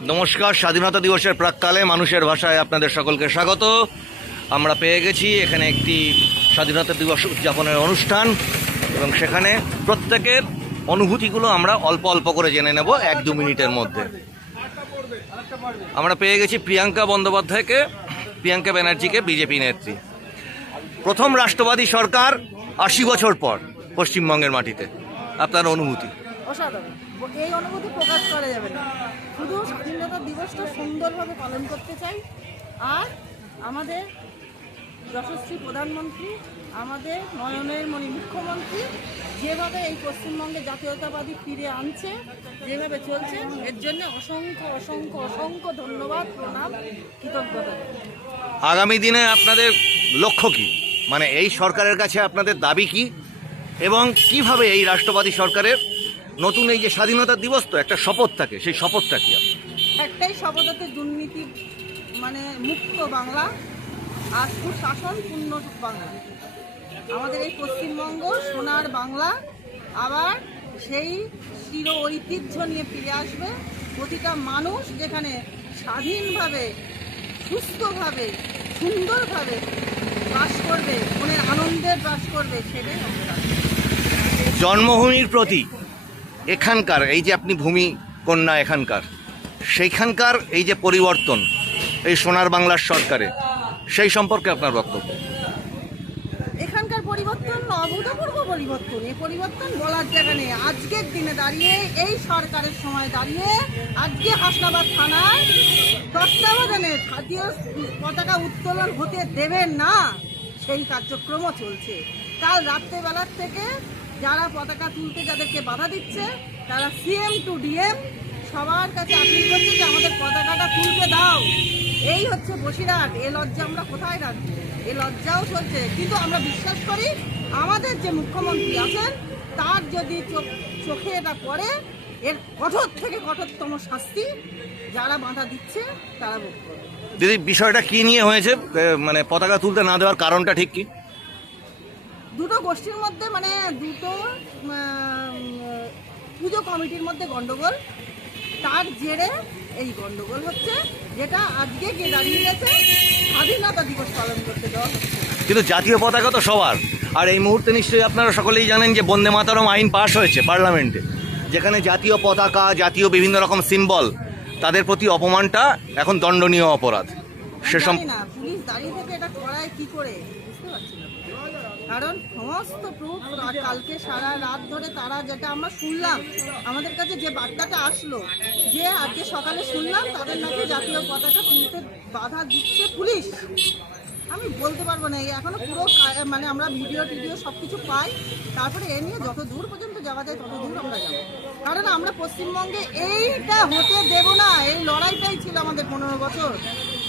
নমস্কার। স্বাধীনতা দিবসের প্রাক্কালে মানুষের ভাষায় আপনাদের সকলকে স্বাগত। আমরা পেয়ে গেছি এখানে একটি স্বাধীনতা দিবস উদযাপনের অনুষ্ঠান এবং সেখানে প্রত্যেকের অনুভূতিগুলো আমরা অল্প অল্প করে জেনে নেব 1-2 মিনিটের মধ্যে। আমরা পেয়ে গেছি প্রিয়াঙ্কা বন্দ্যোপাধ্যায়কে, প্রিয়াঙ্কা ব্যানার্জিকে, বিজেপি নেত্রী। প্রথম রাষ্ট্রবাদী সরকার 80 বছর পর পশ্চিমবঙ্গের মাটিতে। আপনার অনুভূতি? অসাধারণ। এই অনুভূতি প্রকাশ করা যাবে না। শুধু স্বাধীনতা দিবসটা সুন্দরভাবে পালন করতে চাই। আর আমাদের যশস্বী প্রধানমন্ত্রী, আমাদের নয়নের মণি মুখ্যমন্ত্রী যেভাবে এই পশ্চিমবঙ্গে জাতীয়তাবাদী ফিরে আনছে, যেভাবে চলছে, এর জন্য অসংখ্য অসংখ্য অসংখ্য ধন্যবাদ, প্রণাম, কৃতজ্ঞতা। আগামী দিনে আপনাদের লক্ষ্য কি? মানে এই সরকারের কাছে আপনাদের দাবি কি এবং কিভাবে এই রাষ্ট্রবাদী সরকারের নতুন এই যে স্বাধীনতা দিবস তো একটা শপথ থাকে, সেই শপথটা কি? একটাই শপথ হচ্ছে দুর্নীতি মুক্ত বাংলা আর সুশাসন পূর্ণ বাংলা। আমাদের এই পশ্চিমবঙ্গ সোনার বাংলা আবার সেই চির ঐতিহ্য নিয়ে ফিরে আসবে। প্রতিটা মানুষ যেখানে স্বাধীনভাবে, সুস্থভাবে, সুন্দরভাবে বাস করবে, মনের আনন্দের বাস করবে, সেটাই আমাদের। জন্মভূমির প্রতি এখানকার এই যে আপনি ভূমি কন্যা এখানকার, সেইখানকার এই যে পরিবর্তন এই সোনার বাংলার সরকারে, সেই সম্পর্কে আপনার বক্তব্য? এখানকার পরিবর্তন অভূতপূর্ব পরিবর্তন। এই পরিবর্তন বলার জায়গা নেই। আজকের দিনে দাঁড়িয়ে, এই সরকারের সময় দাঁড়িয়ে, আজকে হাসনাবাদ থানায় তত্ত্বাবধানে জাতীয় পতাকা উত্তোলন হতে দেবেন না, সেই কার্যক্রমও চলছে। কাল রাত্রেবেলার থেকে যারা পতাকা তুলতে যাদেরকে বাধা দিচ্ছে, তারা সিএম টু ডিএম সবার কাছে আপিল করছে যে আমাদের পতাকাটা তুলতে দাও। এই হচ্ছে বসিরহাট। এ লজ্জা আমরা কোথায় রাখবো? এ লজ্জাও চলছে। কিন্তু আমরা বিশ্বাস করি আমাদের যে মুখ্যমন্ত্রী আছেন, তার যদি চোখে এটা পড়ে, এর কঠোর থেকে কঠোরতম শাস্তি যারা বাধা দিচ্ছে তারা ভোগ করবে। দিদি, বিষয়টা কি নিয়ে হয়েছে? মানে পতাকা তুলতে না দেওয়ার কারণটা ঠিক কি? দুটো গোষ্ঠীর মধ্যে, দুটো পুজো কমিটির মধ্যে গন্ডগোল। তার জেরে এই গন্ডগোল হচ্ছে, যেটা আজকে গিয়ে দাঁড়িয়ে গেছে স্বাধীনতা দিবস পালন করতে দেওয়া হচ্ছে। কিন্তু জাতীয় পতাকা তো সবার। আর এই মুহূর্তে নিশ্চয়ই আপনারা সকলেই জানেন যে বন্দে মাতরম আইন পাশ হয়েছে পার্লামেন্টে, যেখানে জাতীয় পতাকা, জাতীয় বিভিন্ন রকম সিম্বল, তাদের প্রতি অপমানটা এখন দণ্ডনীয় অপরাধ। জানি না পুলিশ দাঁড়িয়ে থেকে এটা করায় কি করে, বুঝতে পারছি না। কারণ সমস্ত প্রুফ, কালকে সারা রাত ধরে তারা, যেটা আমরা শুনলাম, আমাদের কাছে যে বার্তাটা আসলো, যে আজকে সকালে শুনলাম তাদের নাকি জাতীয় পতাকা তুলতে বাধা দিচ্ছে পুলিশ। আমি বলতে পারবো না, এখনো পুরো আমরা ভিডিও সব কিছু পাই। তারপরে এ নিয়ে যত দূর পর্যন্ত যাওয়া যায় তত দূর আমরা যাবো। কারণ আমরা পশ্চিমবঙ্গে এইটা হতে দেব না। এই লড়াইটাই ছিল আমাদের 15 বছর।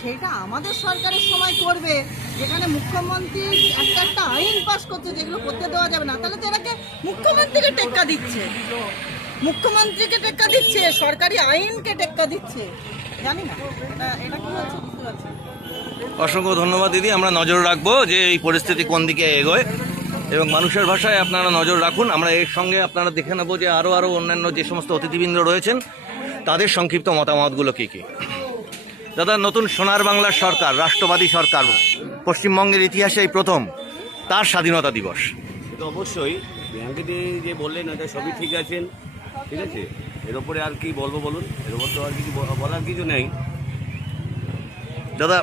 সেইটা আমাদের সরকারের সময় করবে, যেখানে মুখ্যমন্ত্রী একটা আইন পাস করছে যেগুলো করতে দেওয়া যাবে না। তাহলে তো এটাকে মুখ্যমন্ত্রীকে টেক্কা দিচ্ছে, মুখ্যমন্ত্রীকে টেক্কা দিচ্ছে, সরকারি আইনকে টেক্কা দিচ্ছে। জানি না এটা কি হচ্ছে, বুঝতে পারছি না। অসংখ্য ধন্যবাদ দিদি। আমরা নজর রাখবো যে এই পরিস্থিতি কোন দিকে এগোয় এবং মানুষের ভাষায় আপনারা নজর রাখুন। আমরা এর সঙ্গে আপনারা দেখে নেবো যে আরও অন্যান্য যে সমস্ত অতিথিবৃন্দ রয়েছেন তাদের সংক্ষিপ্ত মতামতগুলো কী কী। দাদা, নতুন সোনার বাংলার সরকার, রাষ্ট্রবাদী সরকার, পশ্চিমবঙ্গের ইতিহাসে এই প্রথম, তার স্বাধীনতা দিবস। তো অবশ্যই ব্যাংকেতে যে বললেন ওটা সবই ঠিক আছেন, ঠিক আছে। এর ওপরে আর কি বলবো বলুন? এর ওপর তো আর কিছু বলার কিছু নেই। দাদা,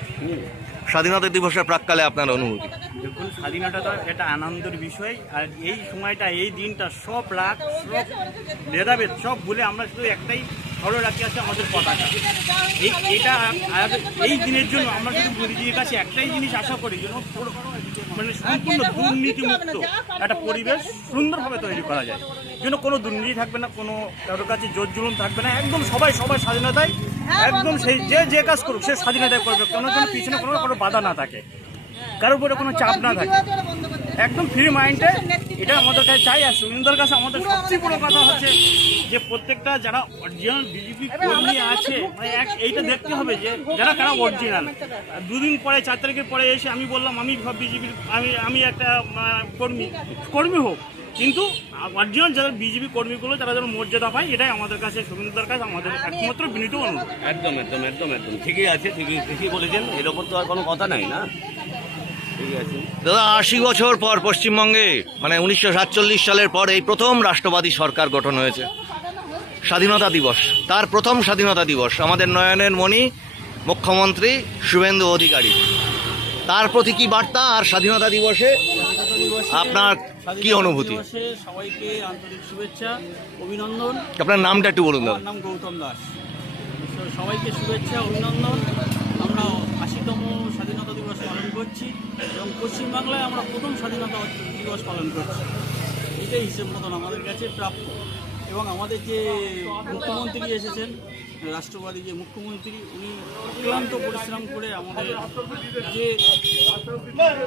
স্বাধীনতা দিবসের প্রাক্কালে আপনার অনুভূতি? দেখুন, স্বাধীনতা এটা আনন্দের বিষয়। আর এই সময়টা, এই দিনটা সব রাগ, সব ভেদাভেদ সব ভুলে আমরা শুধু একটাই ধরে রাখি আছে, আমাদের পতাকা। এটা এই দিনের জন্য আমরা শুধু মোদিজির কাছে একটাই জিনিস আশা করি, যেন সম্পূর্ণ দুর্নীতিমুক্ত একটা পরিবেশ সুন্দরভাবে তৈরি করা যায়, যেন কোনো দুর্নীতি থাকবে না, কোনো কারোর কাছে জোর জুলুম থাকবে না। একদম সবাই স্বাধীনতায়, একদম সেই যে কাজ করুক সে স্বাধীনতায় করবে, কোনো যেন পিছনে কোনো বাধা না থাকে, কারোর উপরে কোনো চাপ না থাকে, একদম ফ্রি মাইন্ডে। এটা আমাদের কাছে চাই। আর সুনীলদার কাছে আমাদের সবচেয়ে বড় কথা হচ্ছে যে প্রত্যেকটা যারা অরিজিনাল বিজেপি কর্মী আছে, এইটা দেখতে হবে যে যারা কারা অরিজিনাল। 2 দিন পরে, 4 তারিখের পরে এসে আমি বললাম আমি বিজেপির, আমি একটা কর্মী হোক, কিন্তু অরিজিনাল যারা বিজেপি কর্মীগুলো তারা যেন মর্যাদা পায়, এটাই আমাদের কাছে শুভেন্দুদার কাছে আমাদের একমাত্র বিনীত অনুরোধ। একদম একদম একদম একদম ঠিকই আছে, ঠিকই বলেছেন, এর ওপর তো আর কোনো কথা নাই না, ঠিকই আছে। দাদা 80 বছর পর পশ্চিমবঙ্গে মানে 1947 সালের পর এই প্রথম রাষ্ট্রবাদী সরকার গঠন হয়েছে। স্বাধীনতা দিবস, তার প্রথম স্বাধীনতা দিবস, আমাদের নয়নের মণি মুখ্যমন্ত্রী শুভেন্দু অধিকারী, তার প্রতি কি বার্তা? আর স্বাধীনতা দিবসে আপনার কি অনুভূতি? সবাইকে আন্তরিক শুভেচ্ছা, অভিনন্দন। আপনার নামটা একটু বলুন দাদা। আমার নাম গৌতম দাস। সবাইকে শুভেচ্ছা, অভিনন্দন। আমরা 80তম স্বাধীনতা দিবস পালন করছি এবং পশ্চিমবাংলায় আমরা প্রথম স্বাধীনতা দিবস পালন করছি। এটাই হিসেব মতন আমাদের কাছে প্রাপ্য। এবং আমাদের যে মুখ্যমন্ত্রী এসেছেন, রাষ্ট্রবাদী যে মুখ্যমন্ত্রী, উনি অক্লান্ত পরিশ্রম করে আমাদের যে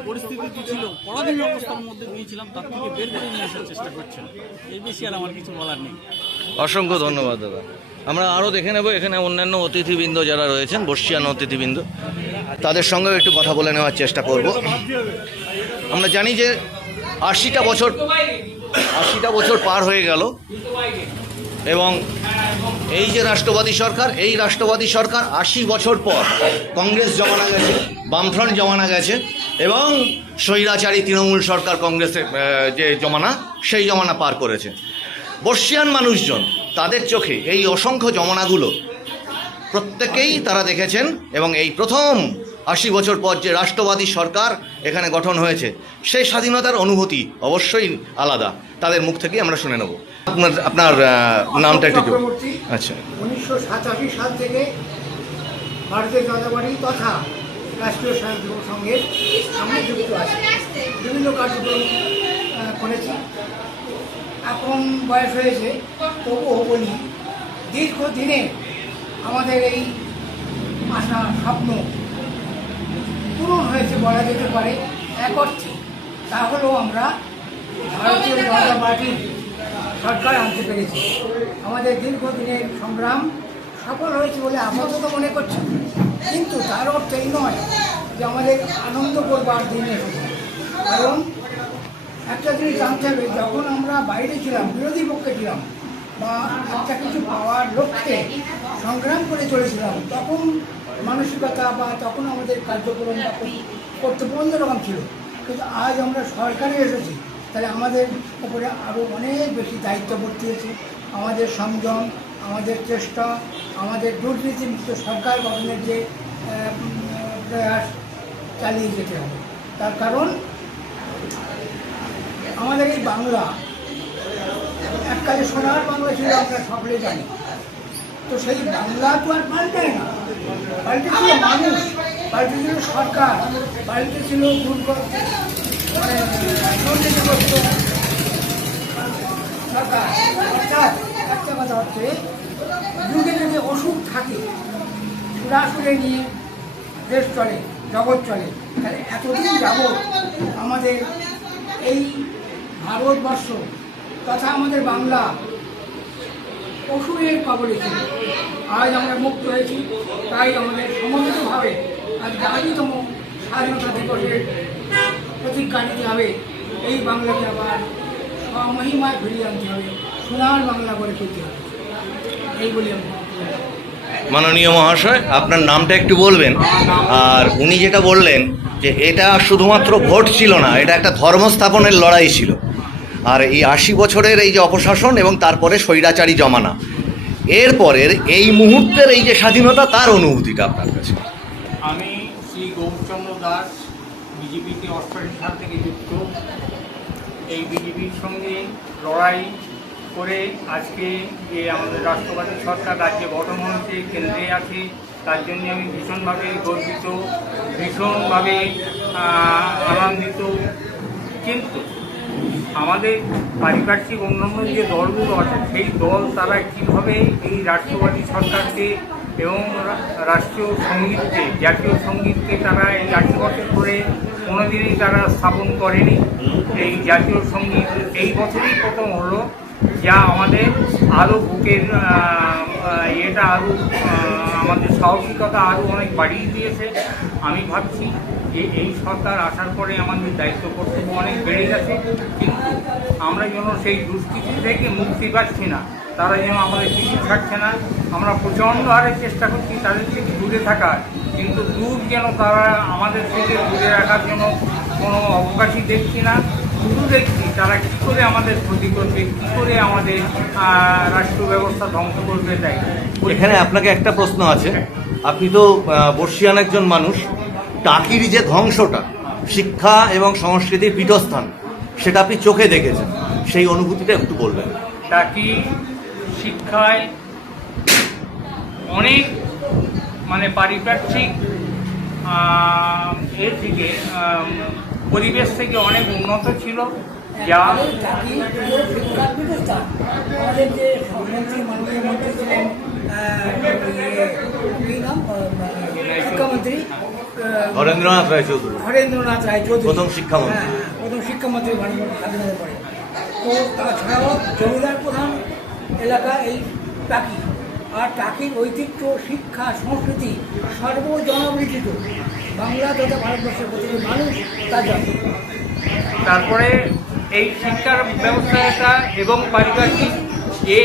পরিস্থিতি ছিল, পরাধীন অবস্থার মধ্যে দিয়েছিলাম, তার থেকে বের করে নিয়ে আসার চেষ্টা করছেন। এই বেশি আর আমার কিছু বলার নেই। অসংখ্য ধন্যবাদ দাদা। আমরা আরও দেখে নেব এখানে অন্যান্য অতিথিবৃন্দ যারা রয়েছেন, বর্ষিয়ান অতিথিবৃন্দ, তাদের সঙ্গেও একটু কথা বলে নেওয়ার চেষ্টা করব। আমরা জানি যে 80টা বছর পার হয়ে গেল এবং এই যে রাষ্ট্রবাদী সরকার, এই রাষ্ট্রবাদী সরকার 80 বছর পর কংগ্রেস জমানা গেছে, বামফ্রন্ট জমানা গেছে এবং স্বৈরাচারী তৃণমূল সরকার কংগ্রেসের যে জমানা, সেই জমানা পার করেছে। বর্ষিয়ান মানুষজন তাদের চোখে এই অসংখ্য জমানাগুলো প্রত্যেকেই তারা দেখেছেন এবং এই প্রথম 80 বছর পর যে রাষ্ট্রবাদী সরকার এখানে গঠন হয়েছে, সেই স্বাধীনতার অনুভূতি অবশ্যই আলাদা। তাদের মুখ থেকেই আমরা শুনে নেব। আপনার নামটা একটু। আচ্ছা, 1987 সাল থেকে ভারতীয় জনতা পার্টি তথা রাষ্ট্রীয় স্বয়ংসেবক সংঘের সঙ্গে যুক্ত আছে, বিভিন্ন কার্যক্রম করেছি। এখন বয়স হয়েছে, তবুও বলি দীর্ঘদিনে আমাদের এই আশা স্বপ্ন পূরণ হয়েছে বলা যেতে পারে এক অর্থে। তা হলেও আমরা ভারতীয় জনতা পার্টির সরকার আনতে পেরেছি। আমাদের দীর্ঘদিনের সংগ্রাম সফল হয়েছে বলে আপাতত মনে করছি, কিন্তু তার অর্থ এই নয় যে আমাদের আনন্দ করবার দিন এসেছে। কারণ একটা জিনিস জানতে হবে, যখন আমরা বাইরে ছিলাম, বিরোধী পক্ষে ছিলাম বা একটা কিছু পাওয়ার লক্ষ্যে সংগ্রাম করে চলেছিলাম, তখন মানসিকতা বা তখন আমাদের কার্যক্রম বা কর্তব্য অন্যরকম ছিল। কিন্তু আজ আমরা সরকারে এসেছি, তাহলে আমাদের উপরে আরও অনেক বেশি দায়িত্ব বর্তিয়েছে। আমাদের সংযম, আমাদের চেষ্টা, আমাদের দুর্নীতিমুক্ত সরকার গঠনের যে প্রয়াস চালিয়ে যেতে হবে। তার কারণ আমাদের এই বাংলা এককালে সোনার বাংলা ছিল, আমরা সকলে জানি। তো সেই বাংলা তো আর পাল্টায় না, পাল্টেছিল মানুষ, পাল্টেছিল সরকার, পাল্টেছিল দুর্নীতিগ্রস্ত সরকার। অর্থাৎ একটা কথা হচ্ছে, যুগে যদি অসুখ থাকে, সুরাসুরে নিয়ে দেশ চলে, জগৎ চলে, তাহলে এতদিন যাবৎ আমাদের এই ভারতবর্ষ তথা আমাদের বাংলা অসুরের কবলে ছিল। আজ আমরা মুক্ত হয়েছি, তাই আমাদের সমন্বিতভাবে আজ 80তম স্বাধীনতা দিবসের প্রতিজ্ঞা নিতে হবে। এই বাংলাকে আবার স্বমহিমায় ফিরিয়ে আনতে হবে, সোনার বাংলা করে তুলতে হবে, এই বলে আমি। মাননীয় মহাশয়, আপনার নামটা একটু বলবেন। আর উনি যেটা বললেন যে এটা শুধুমাত্র ভোট ছিল না, এটা একটা ধর্ম স্থাপনের লড়াই ছিল। আর এই 80 বছরের এই যে অপশাসন এবং তারপরে স্বৈরাচারী জমানা, এরপরের এই মুহূর্তের এই যে স্বাধীনতা, তার অনুভূতিটা আপনার কাছে। আমি শ্রী গৌরচন্দ্র দাস, বিজেপিতে 88 সাল থেকে যুক্ত। এই বিজেপির সঙ্গে লড়াই করে আজকে যে আমাদের রাষ্ট্রবাদী সরকার রাজ্যে গঠন হয়েছে, কেন্দ্রে আছে, তার জন্য আমি ভীষণভাবে গর্বিত, ভীষণভাবে আনন্দিত। কিন্তু আমাদের পারিপার্শ্বিক অন্যান্য যে দলগুলো আছে, সেই দল তারা কীভাবে এই রাষ্ট্রবাদী সরকারকে এবং রাষ্ট্রীয় সঙ্গীতকে, জাতীয় সঙ্গীতকে তারা এই 80 বছর ধরে কোনোদিনই তারা স্থাপন করেনি। এই জাতীয় সঙ্গীত এই বছরই প্রথম হলো, যা আমাদের আরও বুকের এটা আরও আমাদের সাহসিকতা আরও অনেক বাড়িয়ে দিয়েছে। আমি ভাবছি যে এই সরকার আসার পরে আমাদের দায়িত্ব কর্তব্য অনেক বেড়ে গেছে, কিন্তু আমরা যেন সেই দুষ্কৃতি থেকে মুক্তি পাচ্ছি না, তারা যেন আমাদের কিছু ছাড়ছে না। আমরা প্রচণ্ড হারে চেষ্টা করছি তাদের থেকে দূরে থাকার, কিন্তু দূর যেন তারা আমাদের থেকে দূরে রাখার জন্য কোনো অবকাশই দেখছি না। শুধু দেখছি তারা কী করে আমাদের ক্ষতি করবে, কী করে আমাদের রাষ্ট্র ব্যবস্থা ধ্বংস করবে। তাই এখানে আপনাকে একটা প্রশ্ন আছে, আপনি তো বর্ষিয়ান একজন মানুষ, টাকির যে ধ্বংসটা, শিক্ষা এবং সংস্কৃতির পীঠস্থান, সেটা আপনি চোখে দেখেছেন, সেই অনুভূতিটা একটু বলবেন। টাকি শিক্ষায় অনেক মানে পারিপার্শ্বিক এর থেকে পরিবেশ থেকে অনেক উন্নত ছিল, যা আমাদের যে মন্ত্রী মাননীয় মন্ত্রী ছিলেন কি নাম শিক্ষামন্ত্রী হরেন্দ্রনাথ রায় চৌধুরী, হরেন্দ্রনাথ রায় চৌধুরী, প্রথম শিক্ষামন্ত্রী। হ্যাঁ, প্রথম শিক্ষামন্ত্রী স্বাধীনতার পরে। তো তাছাড়াও জমিদার প্রধান এলাকা এই টাকি, আর টাকির ঐতিহ্য, শিক্ষা, সংস্কৃতি সর্বজনবিদিত, বাংলা তথা ভারতবর্ষের প্রতিটি মানুষ তা জানে। তারপরে এই শিক্ষার ব্যবস্থাটা এবং পারিপার্শ্বিক যে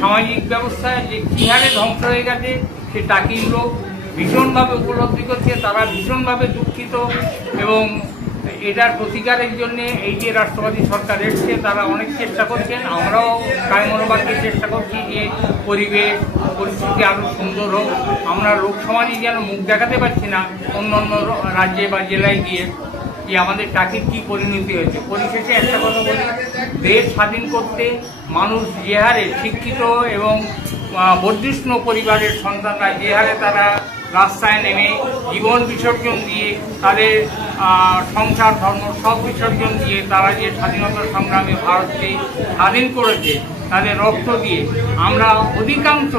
সামাজিক ব্যবস্থা যে কী হারে ধ্বংস হয়ে গেছে, সে টাকির লোক ভীষণভাবে উপলব্ধি করছে, তারা ভীষণভাবে দুঃখিত, এবং এটার প্রতিকারের জন্য এই যে রাষ্ট্রবাদী সরকার এসছে তারা অনেক চেষ্টা করছেন। আমরাও কায়মনোবাক্যে চেষ্টা করছি যে পরিবেশ পরিস্থিতি আরও সুন্দর হোক। আমরা লোক সমাজই যেন মুখ দেখাতে পারছি না অন্য অন্য রাজ্যে বা জেলায় গিয়ে যে আমাদের টাকির কী পরিণতি হয়েছে। পরিশেষে একটা কথা বলি, দেশ স্বাধীন করতে মানুষ যে হারে শিক্ষিত এবং বর্ধিষ্ণু পরিবারের সন্তানরা যে হারে তারা রাস্তায় নেমে জীবন বিসর্জন দিয়ে, তাদের সংসার ধর্ম সব বিসর্জন দিয়ে তারা যে স্বাধীনতা সংগ্রামে ভারতকে স্বাধীন করেছে তাদের রক্ত দিয়ে, আমরা অধিকাংশ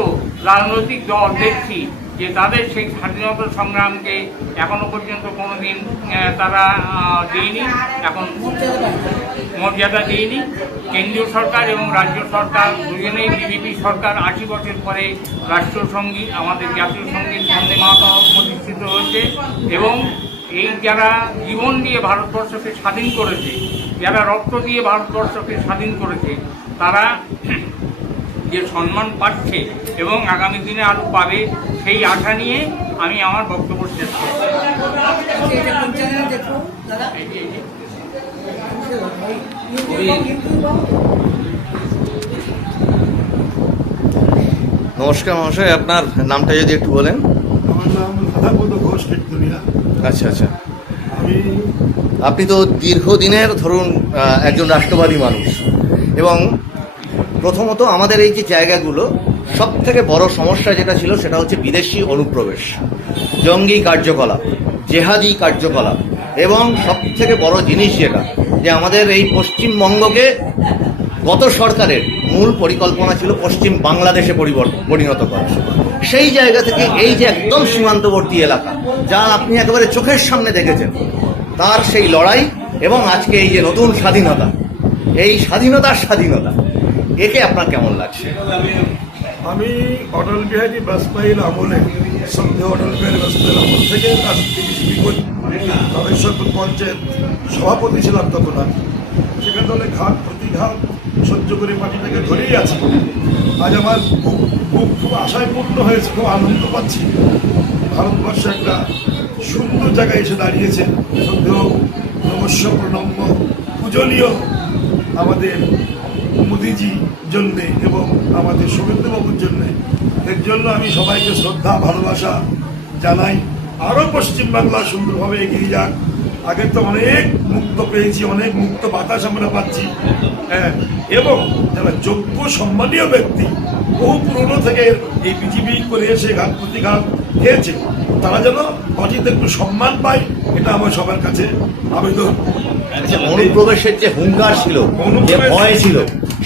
রাজনৈতিক দল দেখছি যে তাদের সেই স্বাধীনতা সংগ্রামকে এখনো পর্যন্ত কোনোদিন তারা দেয়নি, এখন মর্যাদা দেয়নি। কেন্দ্রীয় সরকার এবং রাজ্য সরকার দুজনেই, বিজেপি সরকার 80 বছর পরে রাষ্ট্রসঙ্গীত, আমাদের জাতীয় সঙ্গীত বন্দে মাতরম প্রতিষ্ঠিত হয়েছে, এবং এই যারা জীবন দিয়ে ভারতবর্ষকে স্বাধীন করেছে, যারা রক্ত দিয়ে ভারতবর্ষকে স্বাধীন করেছে, তারা যে সম্মান পাচ্ছে এবং আগামী দিনে আরও পাবে, সেই আশা নিয়ে আমি আমার বক্তব্য শেষ করছি। নমস্কার মহাশয়, আপনার নামটা যদি একটু বলেন। আমার নাম রাধাপদ ঘোষ টেকটুরিয়া। আচ্ছা আচ্ছা, আমি আপনি তো দীর্ঘদিনের ধরুন একজন রাষ্ট্রবাদী মানুষ, এবং প্রথমত আমাদের এই যে জায়গাগুলো সব থেকে বড় সমস্যা যেটা ছিল সেটা হচ্ছে বিদেশি অনুপ্রবেশ, জঙ্গি কার্যকলাপ, জেহাদি কার্যকলাপ, এবং সব থেকে বড় জিনিস যেটা যে আমাদের এই পশ্চিমবঙ্গকে গত সরকারের মূল পরিকল্পনা ছিল পশ্চিম বাংলাদেশে পরিণত করা। সেই জায়গা থেকে এই যে একদম সীমান্তবর্তী এলাকা, যা আপনি একেবারে চোখের সামনে দেখেছেন, তার সেই লড়াই এবং আজকে এই যে নতুন স্বাধীনতা, এই স্বাধীনতা একে আপনার কেমন লাগছে? আমি অটল বিহারী বাজপেয়ীর আমলে, সন্ধ্যে অটল বিহারী বাজপেয়ীর আমল থেকে রাজনীতি বিজেপি করি। রামেশ্বরপুর পঞ্চায়েত সভাপতি ছিলাম তখন। আমি সেখানে দলে ঘাত প্রতিঘাত সহ্য করে পার্টিটাকে ধরেই আছি। আজ আমার বুক খুব আশায় পূর্ণ হয়েছে, খুব আনন্দ পাচ্ছি। ভারতবর্ষ একটা সুন্দর জায়গায় এসে দাঁড়িয়েছে। সন্ধ্যেও নমস্য প্রণম্য পূজনীয় আমাদের মোদিজি জন্যে এবং আমাদের শুভেন্দুবাবুর জন্যে। এর জন্য আমি সবাইকে শ্রদ্ধা ভালোবাসা জানাই। আরও পশ্চিমবাংলা সুন্দরভাবে এগিয়ে যাক। আগে তো অনেক মুক্ত পেয়েছি, অনেক মুক্ত বাতাস আমরা পাচ্ছি, হ্যাঁ। এবং যারা যোগ্য সম্মানীয় ব্যক্তি বহু পুরনো থেকে এই বিজেপি করে এসে ঘাত প্রতিঘাত খেয়েছে, তারা যেন পার্টিতে একটু সম্মান পায়, এটা আমার সবার কাছে আবেদন। অনুপ্রবেশের যে হুঙ্কার ছিল, যে ভয় ছিল,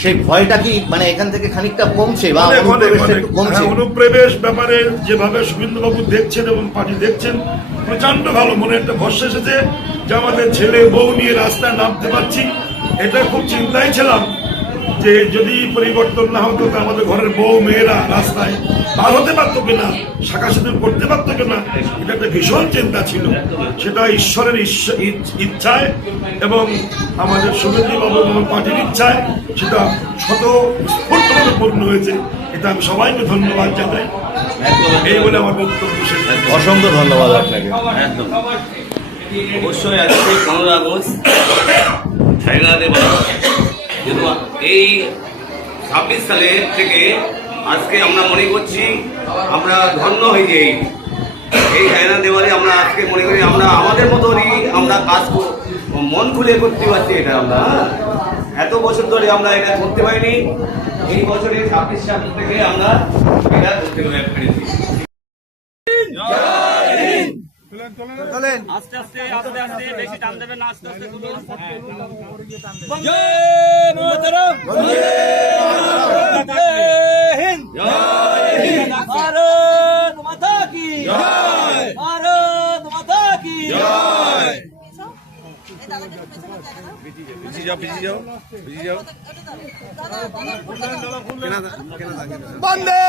সেই ভয়টা কি মানে এখান থেকে খানিকটা কমছে বা অনুপ্রবেশটা একটু কমছে? অনুপ্রবেশ ব্যাপারে যেভাবে শুভেন্দুবাবু দেখছেন এবং পার্টি দেখছেন, প্রচন্ড ভালো। মনে একটা ভরসা এসেছে যে আমাদের ছেলে বউ নিয়ে রাস্তায় নামতে পারছি। এটা খুব চিন্তায় ছিলাম যে যদি পরিবর্তন না হতো তো আমাদের ঘরের বউ মেয়েরা রাস্তায় বার হতে পারতো কিনা, শাখা সিঁদুর করতে পারতো কিনা, এটা একটা ভীষণ চিন্তা ছিল। সেটা ঈশ্বরের ইচ্ছায় এবং আমাদের শুভেন্দু বাবু এবং পার্টির ইচ্ছায় সেটা স্বতঃস্ফূর্তভাবে পূর্ণ হয়েছে। এটা আমি সবাইকে ধন্যবাদ জানাই। এই বলে আমার বক্তব্য শেষ। অসংখ্য ধন্যবাদ আপনাকে। একদম অবশ্যই আজকে 15 আগস্ট স্বাধীনতা দিবস, কিন্তু এই 26 সালে থেকে আজকে আমরা মনে করছি আমরা ধন্য হয়ে যাই। এই স্বাধীনতা দিবসে আমরা আজকে মনে করি আমরা আমাদের মতনই আমরা কাজ মন খুলে করতে পারছি। এটা আমরা এত বছর ধরে আমরা এটা করতে পারিনি, এই বছরে 26 সাল থেকে আমরা এটা করতে পেরেছি। আস্তে আস্তে আস্তে আস্তে বেশি টান দেবেন না, আস্তে আস্তে বন্দে